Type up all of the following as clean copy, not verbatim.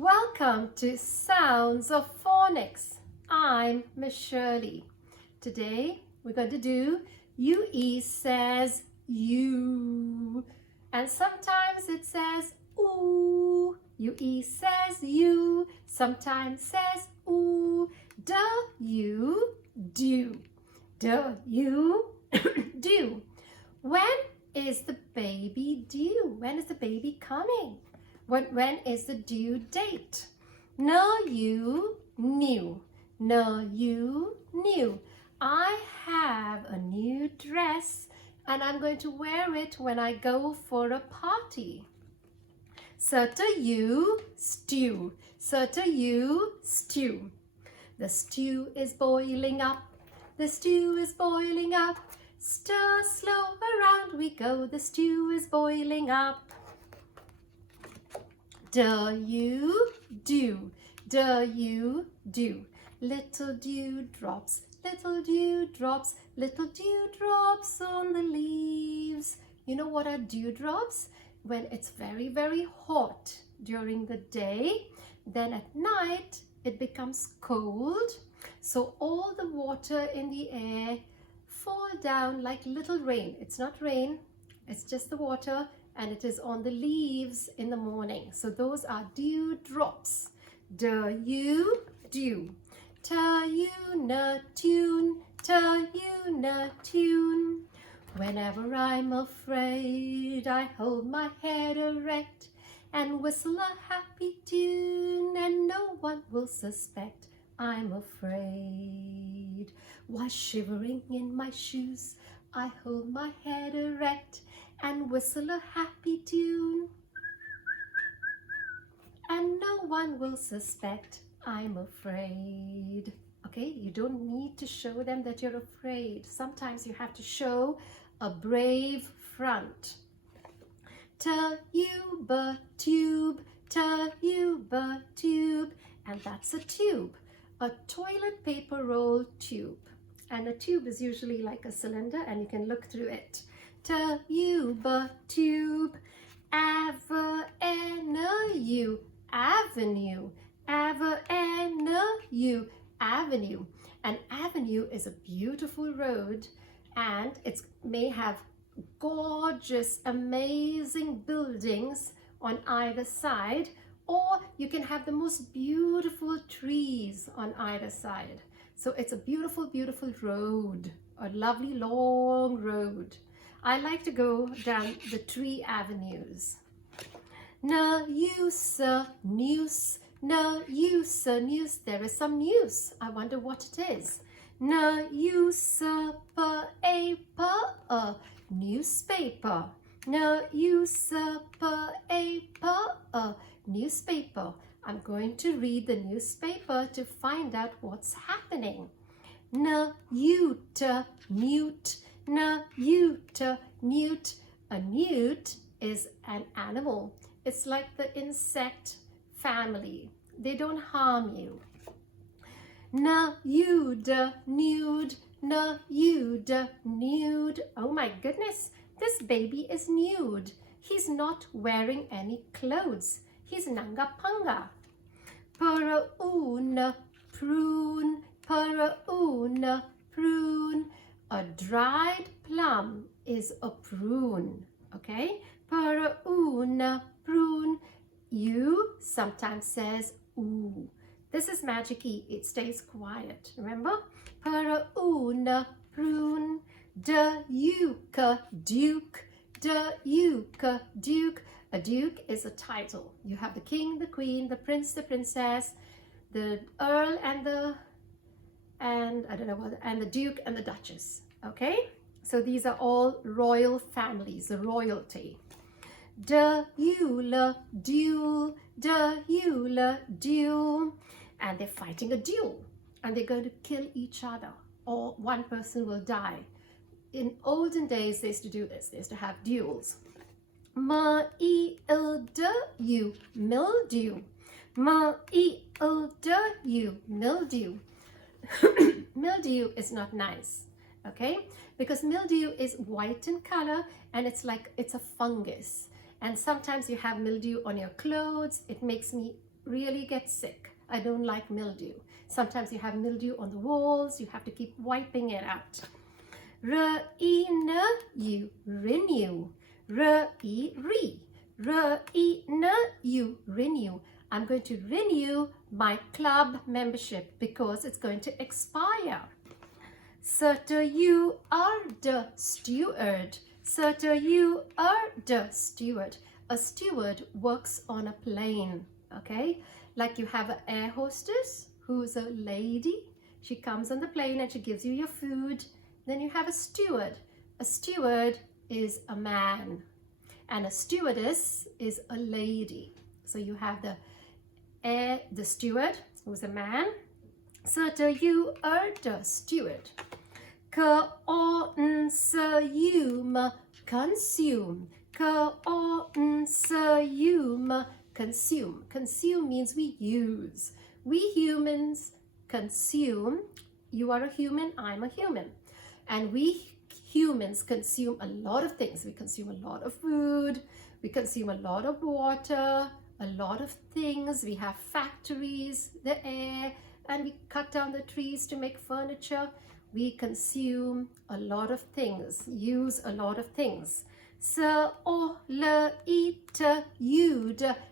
Welcome to Sounds of Phonics. I'm Miss Shirley. Today we're going to do UE says you, and sometimes it says ooh. UE says you, sometimes says ooh. Do you do? Do you do? When is the baby due? When is the baby coming? When is the due date? No, you knew. No, you knew. I have a new dress and I'm going to wear it when I go for a party. Sutta you stew. Sutta you stew. The stew is boiling up. The stew is boiling up. Stir slow, around we go. The stew is boiling up. Do you do? Do you do? Little dewdrops, little dewdrops, little dewdrops on the leaves. You know what are dewdrops? When it's very, very hot during the day, then at night it becomes cold. So all the water in the air fall down like little rain. It's not rain, it's just the water, and it is on the leaves in the morning. So those are dewdrops. Do you do? Ta you na tune, ta you na tune. Whenever I'm afraid, I hold my head erect and whistle a happy tune, and no one will suspect I'm afraid. While shivering in my shoes, I hold my head erect and whistle a happy tune, and no one will suspect I'm afraid. Okay, you don't need to show them that you're afraid. Sometimes you have to show a brave front. Tuba tube, tuba tube, and that's a tube, a toilet paper roll tube. And a tube is usually like a cylinder and you can look through it. Tuba tube, avenue, avenue, avenue, avenue. An avenue is a beautiful road, and it may have gorgeous, amazing buildings on either side, or you can have the most beautiful trees on either side. So it's a beautiful, beautiful road, a lovely long road. I like to go down the tree avenues. No use news, no use news. There is some news. I wonder what it is. No use paper, newspaper. No use paper, newspaper. I'm going to read the newspaper to find out what's happening. No ute, newt. No ute, newt. A newt is an animal. It's like the insect family. They don't harm you. No nude, nude. No nude, nude. Oh my goodness, this baby is nude. He's not wearing any clothes. He's nanga panga. Parauna, prune, parauna, prune. A dried plum is a prune, okay? Parauna, prune. You sometimes says ooh. This is magic E. It stays quiet. Remember? Parauna, prune. Duke, duke. Duke, duke. A duke is a title. You have the king, the queen, the prince, the princess, the earl, and the duke and the duchess. Okay? So these are all royal families, the royalty. Duel, duel, duel, duel. And they're fighting a duel. And they're going to kill each other. Or one person will die. In olden days, they used to do this. They used to have duels. Mildew, mildew. Mildew, mildew. Mildew is not nice, okay? Because mildew is white in color and it's like it's a fungus. And sometimes you have mildew on your clothes. It makes me really get sick. I don't like mildew. Sometimes you have mildew on the walls. You have to keep wiping it out. Renew, renew. Renew, renew. I'm going to renew my club membership because it's going to expire. Sir, you are the steward. Sir, you are the steward. A steward works on a plane, okay? Like you have an air hostess who's a lady. She comes on the plane and she gives you your food. Then you have a steward. A steward is a man and a stewardess is a lady. So you have the steward who's a man. Sir, you are the steward. Consume, consume. Consume, consume. Consume means we use. We humans consume. You are a human, I'm a human. And we humans consume a lot of things. We consume a lot of food. We consume a lot of water, a lot of things. We have factories, the air, and we cut down the trees to make furniture. We consume a lot of things, use a lot of things. Solitude,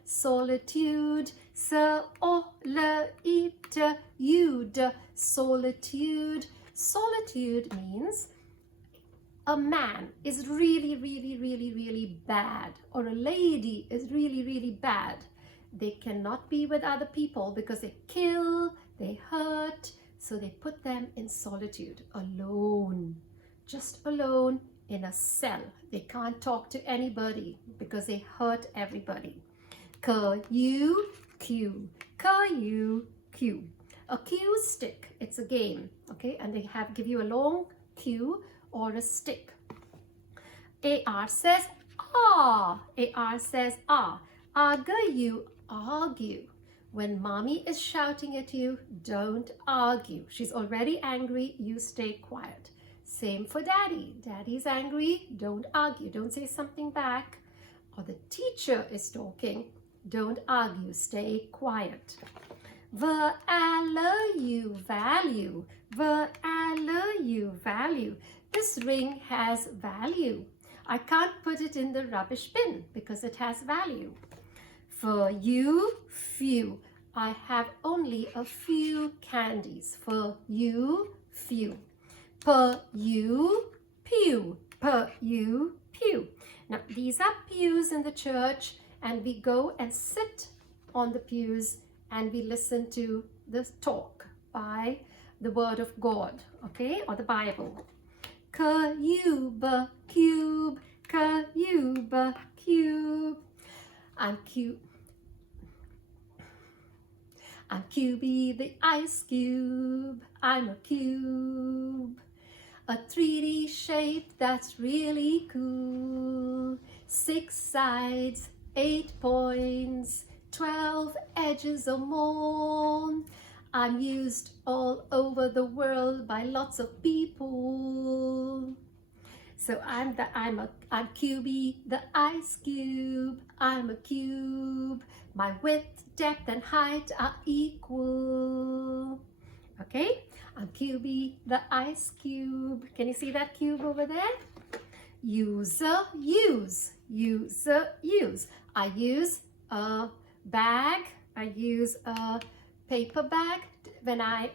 solitude. Solitude, solitude. Solitude means a man is really bad, or a lady is really bad. They cannot be with other people because they kill, they hurt, so they put them in solitude, alone, just alone in a cell. They can't talk to anybody because they hurt everybody. Q. A cue stick, it's a game, okay? And they give you a long cue or a stick. AR says ah. AR says ah. Argue, argue. When mommy is shouting at you, don't argue. She's already angry, you stay quiet. Same for daddy. Daddy's angry, don't argue. Don't say something back. Or the teacher is talking, don't argue, stay quiet. Value, value. Value, value. This ring has value. I can't put it in the rubbish bin because it has value. For you, few. I have only a few candies. For you, few. Per you, pew. Per you, pew. Now, these are pews in the church, and we go and sit on the pews and we listen to the talk by the Word of God, okay, or the Bible. Cube, cube, cube, cube. I'm cube. I'm QB, the ice cube. I'm a cube. A 3D shape that's really cool. 6 sides, 8 points, 12 edges or more. I'm used all over the world by lots of people. So I'm QB, the ice cube. I'm a cube. My width, depth, and height are equal. Okay, I'm QB, the ice cube. Can you see that cube over there? User, use. User, use. I use a bag. I use a paper bag when I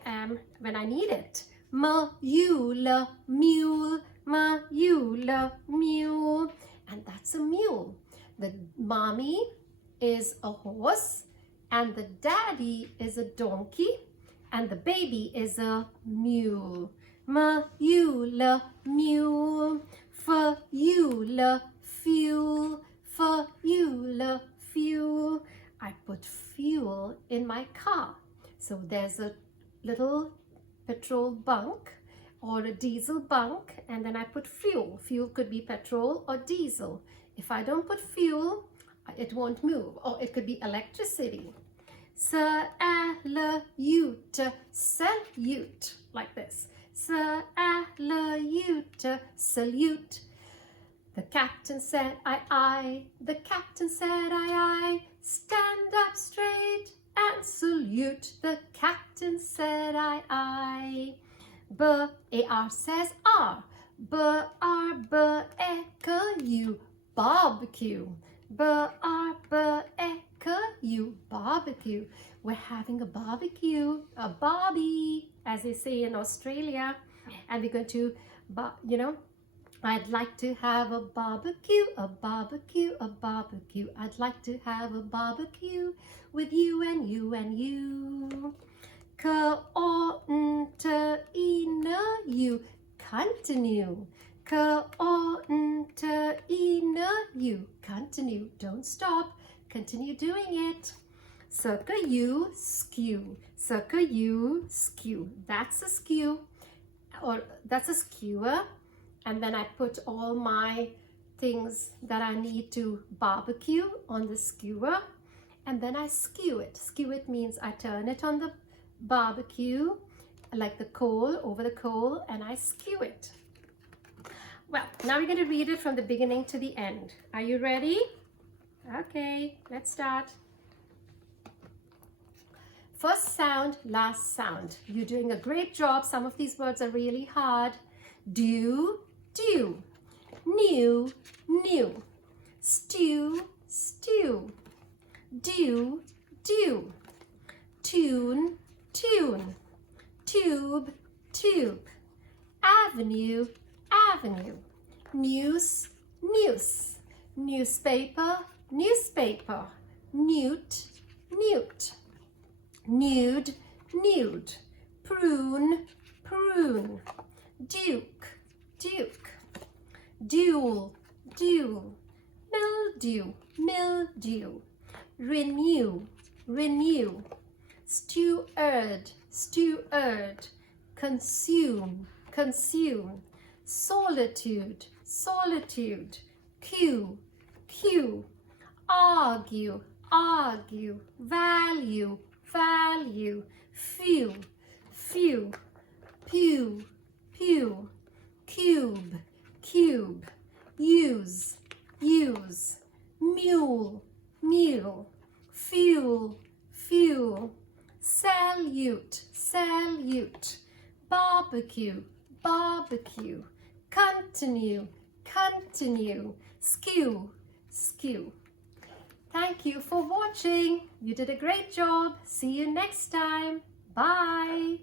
need it. Mule, mule, mule, mule. And that's a mule. The mommy is a horse, and the daddy is a donkey, and the baby is a mule. Mule, mule. Fuel, fuel. Fuel, fuel. I put fuel in my car. So there's a little petrol bunk or a diesel bunk, and then I put fuel. Fuel could be petrol or diesel. If I don't put fuel, it won't move. Or it could be electricity. Salute, salute, like this. Salute, salute. The captain said, aye, aye. The captain said, aye, aye. Stand up straight Salute, the captain said, aye, aye. B-A-R says R. B-R-B-E-K-U, barbecue. B-R-B-E-K-U, barbecue. We're having a barbecue, a barbie, as they say in Australia. And we're going to, I'd like to have a barbecue, a barbecue, a barbecue. I'd like to have a barbecue with you and you and you. K-O-N-T-I-N-U, continue. K-O-N-T-I-N-U, continue. Don't stop. Continue doing it. Circle U, skew. Circle U, skew. That's a skew, or that's a skewer. And then I put all my things that I need to barbecue on the skewer. And then I skew it. Skew it means I turn it on the barbecue, like the coal, over the coal, and I skew it. Well, now we're going to read it from the beginning to the end. Are you ready? Okay, let's start. First sound, last sound. You're doing a great job. Some of these words are really hard. Do, do. New, new. Stew, stew. Do, do. Tune, tune. Tube, tube. Avenue, avenue. News, news. Newspaper, newspaper. Newt, newt. Nude, nude. Prune, prune. Duke, duke. Duel, duel. Mildew, mildew. Renew, renew. Steward, steward. Consume, consume. Solitude, solitude. Queue, queue. Argue, argue. Value, value. Few, few. Pew, pew. Cube, cube. Use, use. Mule, mule. Fuel, fuel. Salute, salute. Barbecue, barbecue. Continue, continue. Skew, skew. Thank you for watching. You did a great job. See you next time. Bye.